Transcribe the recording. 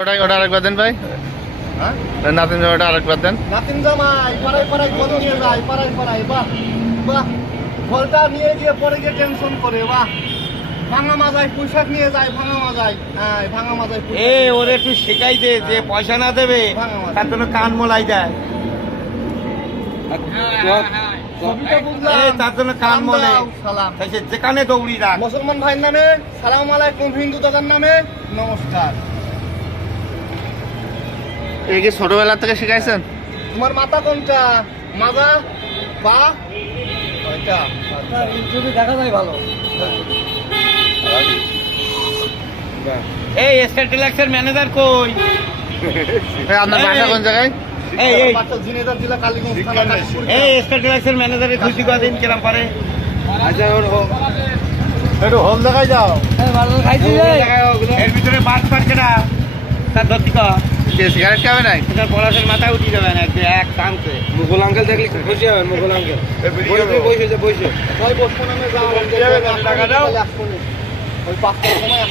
ওটা ওটা আরেকবার দেন ভাই? হ্যাঁ? নাতিন আরেকবার দেন। নাতিন জামাই পাড়ায় পাড়ায় নিয়ে যায় পাড়ায় পাড়ায় বাহ বাহ। ফলটা নিয়ে গিয়ে পরে গিয়ে টেনশন করে বাহ। ভাঙা মাজায় পোশাক নিয়ে যায় ভাঙা মাজায়। হ্যাঁ ভাঙা মাজায় এ ওরে একটু শেখাই দে যে পয়সা না দেবে। তার জন্য কান মোলাই দেয়। সে যেখানে দৌড়ি রাখ। মুসলমান ভাইয়ের নামে সালাম আলাইকুম হিন্দু দাদার নামে নমস্কার। এই কি ছোটবেলা থেকে শিখাইছেন? তোমার মাথা কোনটা? মাজা? পা? ওইটা যদি দেখা যায় ভালো। এই স্টেট ইলেকশন ম্যানেজার কই? এই, আপনার বাসা কোন জায়গায়? এই, এই। ঝিনেদার জেলা কালীগঞ্জ থানা। এই স্টেট ইলেকশন ম্যানেজারের খুশি কদিন কিরম পারে একটু হোল দেখাই যাও। ভালো খাইছি এর ভিতরে বাস পাচ্ছে না তার ধরতি সিগারেট খাবে নাই? তার পড়াশোনার মাথায় উঠে যাবে না একটু এক টানতে। মুঘল আঙ্কেল দেখলি খুশি হবে মুঘল আঙ্কেল বসে বসে বসে। ওই বসবো না যাও টাকা দাও। ওই পাঁচটার সময়